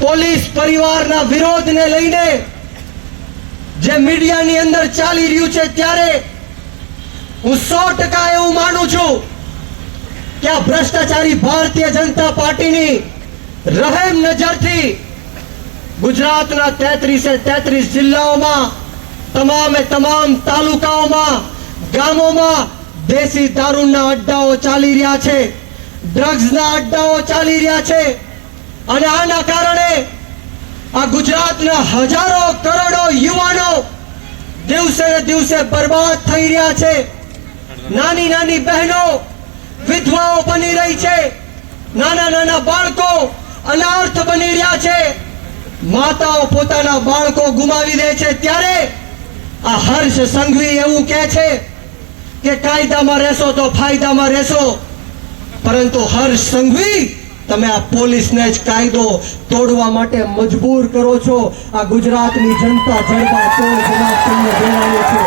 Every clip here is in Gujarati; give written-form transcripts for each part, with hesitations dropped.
પોલીસ પરિવારના વિરોધને લઈને જે મીડિયાની અંદર ચાલી રહ્યું છે, ત્યારે હું 100% એવું માનું છું કે આ ભ્રષ્ટાચારી ભારતીય જનતા પાર્ટીની રહેમ નજરથી ગુજરાતના 33 જિલ્લાઓમાં, તમામે તમામ તાલુકાઓમાં, ગામોમાં દેશી દારૂના અડ્ડાઓ ચાલી રહ્યા છે, ડ્રગ્સના અડ્ડાઓ ચાલી રહ્યા છે. અને આના કારણે આ ગુજરાતના હજારો કરોડો યુવાનો દિવસે ને દિવસે બરબાદ થઈ રહ્યા છે. નાની નાની બહેનો વિધવાઓ બની રહી છે, નાના નાના બાળકો અનાર્થ બની રહ્યા છે, માતાઓ પોતાના બાળકો ગુમાવી દે છે. ત્યારે આ હર્ષ સંઘવી એવું કહે છે કે કાયદામાં રહેશો તો ફાયદામાં રહેશો, પરંતુ હર્ષ સંઘવી, તમે આ પોલીસને જ કાયદો તોડવા માટે મજબૂર કરો છો. આ ગુજરાતની જનતા જડબાતોડ જવાબ તમને દેવાનો છે.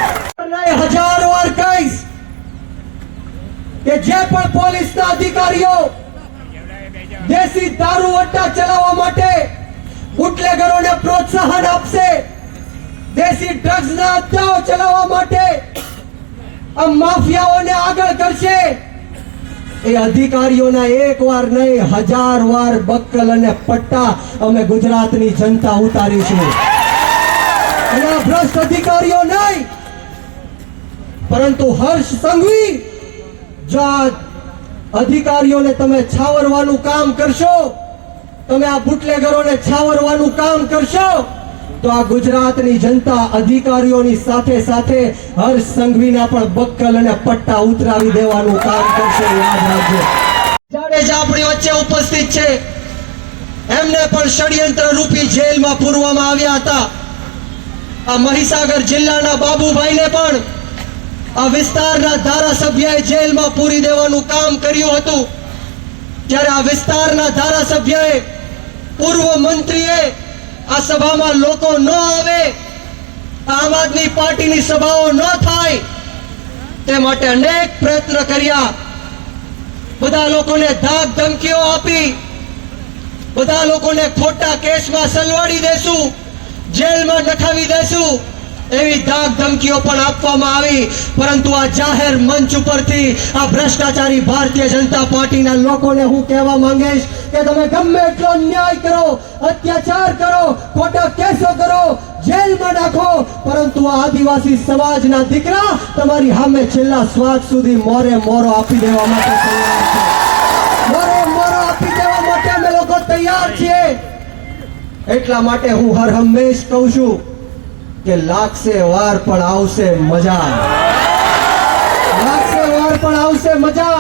હજાર વાર કહીશ કે જે પણ પોલીસના અધિકારીઓ દેશી દારૂ અડ્ડા ચલાવવા માટે બુટલેગરોને પ્રોત્સાહન આપશે, દેશી ડ્રગ્સના અડ્ડાઓ ચલાવવા માટે આ માફિયાઓને આગળ કરશે, એ અધિકારીઓના એક વાર નહીં 1000 વાર બક્કલ અને પટ્ટા અમે ગુજરાતની જનતા ઉતારીશું. અને આ ભ્રષ્ટ અધિકારીઓ નહીં, પરંતુ હર્ષ સંઘવી, જો આ અધિકારીઓને તમે છાવરવાનું કામ કરશો, તમે આ બુટલેગરોને છાવરવાનું કામ કરશો, તો આ ગુજરાતની જનતા અધિકારીઓની સાથે સાથે હર્ષ સંઘવીના પણ બક્કલ અને પટ્ટા ઉતરાવી દેવાનું કામ કરશે. યાદ રાખજો. જાડેજા આપણી વચ્ચે ઉપસ્થિત છે, એમને પણ ષડયંત્ર રૂપી જેલમાં પૂરવામાં આવ્યા હતા. આ મહીસાગર જિલ્લાના બાબુભાઈને પણ આ વિસ્તારના ધારાસભ્યએ જેલમાં પૂરી દેવાનું કામ કર્યું હતું. ત્યારે આ વિસ્તારના ધારાસભ્યએ, પૂર્વ મંત્રીએ આ સભામાં લોકો ન આવે, આમ આદમી પાર્ટીની સભાઓ ન થાય તે માટે અનેક પ્રયત્ન કર્યા. બધા લોકોને ધાક ધમકીઓ આપી, બધા લોકોને ખોટા કેસમાં સલવાડી દેશું, જેલમાં નખાવી દેશું, એવી ધાક ધમકીઓ પણ આપવામાં આવી. પરંતુ આ જાહેર મંચ ઉપરથી આ ભ્રષ્ટાચારી ભારતીય જનતા પાર્ટીના લોકોને હું કહેવા માંગીશ કે તમે ગમે એટલો અન્યાય કરો, અત્યાચાર કરો, ખોટા કેસો કરો, જેલમાં નાખો, પરંતુ આ આદિવાસી સમાજના દીકરા તમારી સામે છેલ્લા શ્વાસ સુધી મોરે મોરો આપી દેવા માટે તૈયાર છે. મોરે મોરો આપી દેવા માટે અમે લોકો તૈયાર છીએ. એટલા માટે હું હર હંમેશ કહું છું કે લાગશે વાર પણ આવશે મજા, લાગશે વાર પણ આવશે મજા.